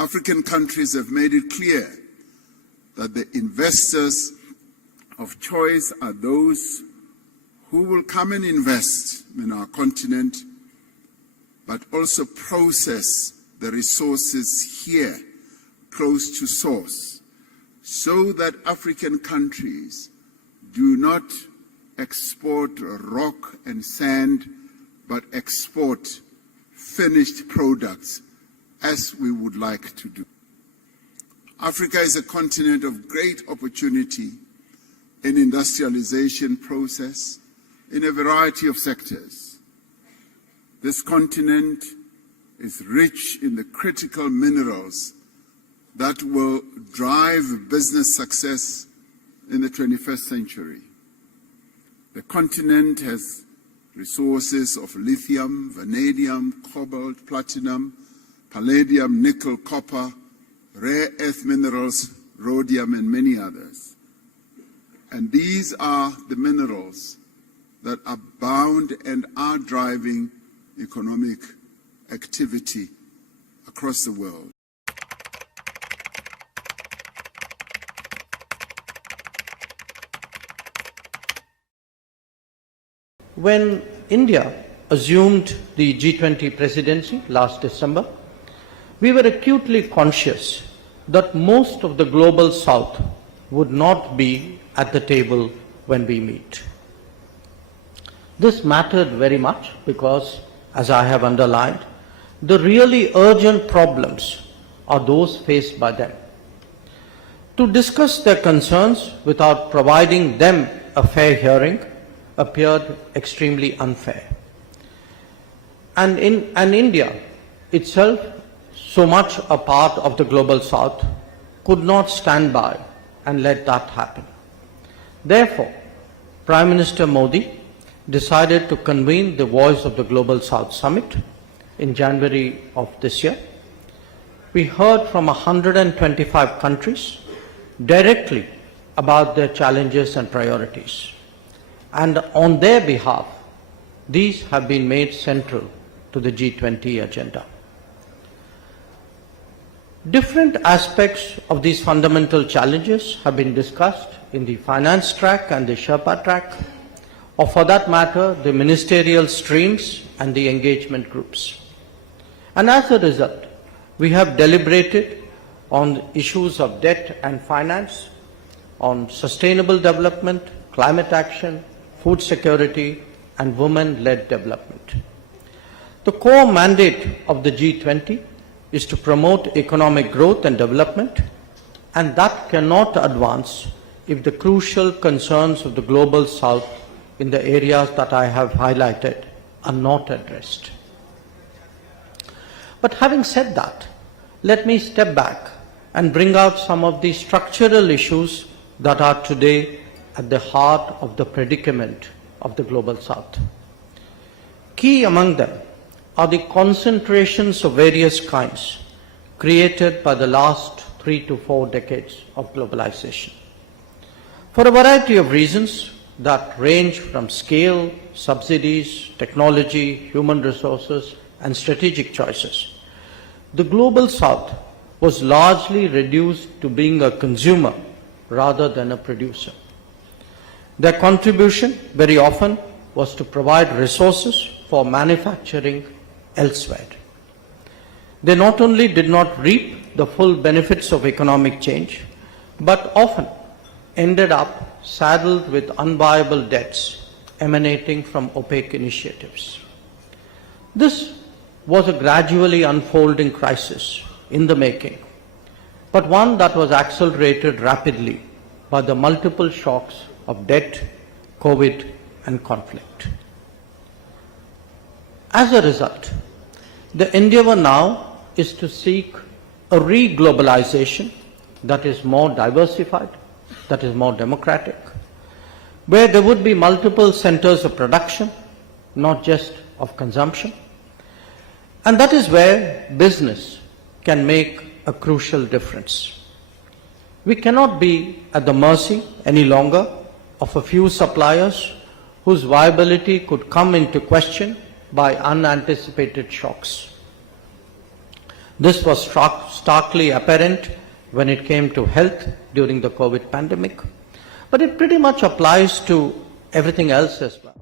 African countries have made it clear that the investors of choice are those who will come and invest in our continent, but also process the resources here, close to source, so that African countries do not export rock and sand, but export finished products, as we would like to do. Africa is a continent of great opportunity in industrialization process in a variety of sectors. This continent is rich in the critical minerals that will drive business success in the 21st century. The continent has resources of lithium, vanadium, cobalt, platinum, palladium, nickel, copper, rare earth minerals, rhodium, and many others. And these are the minerals that are bound and are driving economic activity across the world. When India assumed the G20 presidency last December, we were acutely conscious that most of the global south would not be at the table when we meet. This mattered very much because, as I have underlined, the really urgent problems are those faced by them. To discuss their concerns without providing them a fair hearing appeared extremely unfair. And India itself, so much a part of the global south, could not stand by and let that happen. Therefore, Prime Minister Modi decided to convene the Voice of the Global South Summit in January of this year. We heard from 125 countries directly about their challenges and priorities. And on their behalf, these have been made central to the G20 agenda. Different aspects of these fundamental challenges have been discussed in the finance track and the Sherpa track, or for that matter, the ministerial streams and the engagement groups. And as a result, we have deliberated on issues of debt and finance, on sustainable development, climate action, food security, and women-led development. The core mandate of the G20 is to promote economic growth and development, and that cannot advance if the crucial concerns of the global south in the areas that I have highlighted are not addressed. But having said that, let me step back and bring out some of the structural issues that are today at the heart of the predicament of the global south. Key among them are the concentrations of various kinds created by the last 3 to 4 decades of globalization. For a variety of reasons that range from scale, subsidies, technology, human resources, and strategic choices, the global south was largely reduced to being a consumer rather than a producer. Their contribution very often was to provide resources for manufacturing elsewhere. They not only did not reap the full benefits of economic change, but often ended up saddled with unviable debts emanating from opaque initiatives. This was a gradually unfolding crisis in the making, but one that was accelerated rapidly by the multiple shocks of debt, COVID, and conflict. As a result, the endeavor now is to seek a re-globalization that is more diversified, that is more democratic, where there would be multiple centers of production, not just of consumption. And that is where business can make a crucial difference. We cannot be at the mercy any longer of a few suppliers whose viability could come into question by unanticipated shocks. This was starkly apparent when it came to health during the COVID pandemic, but it pretty much applies to everything else as well.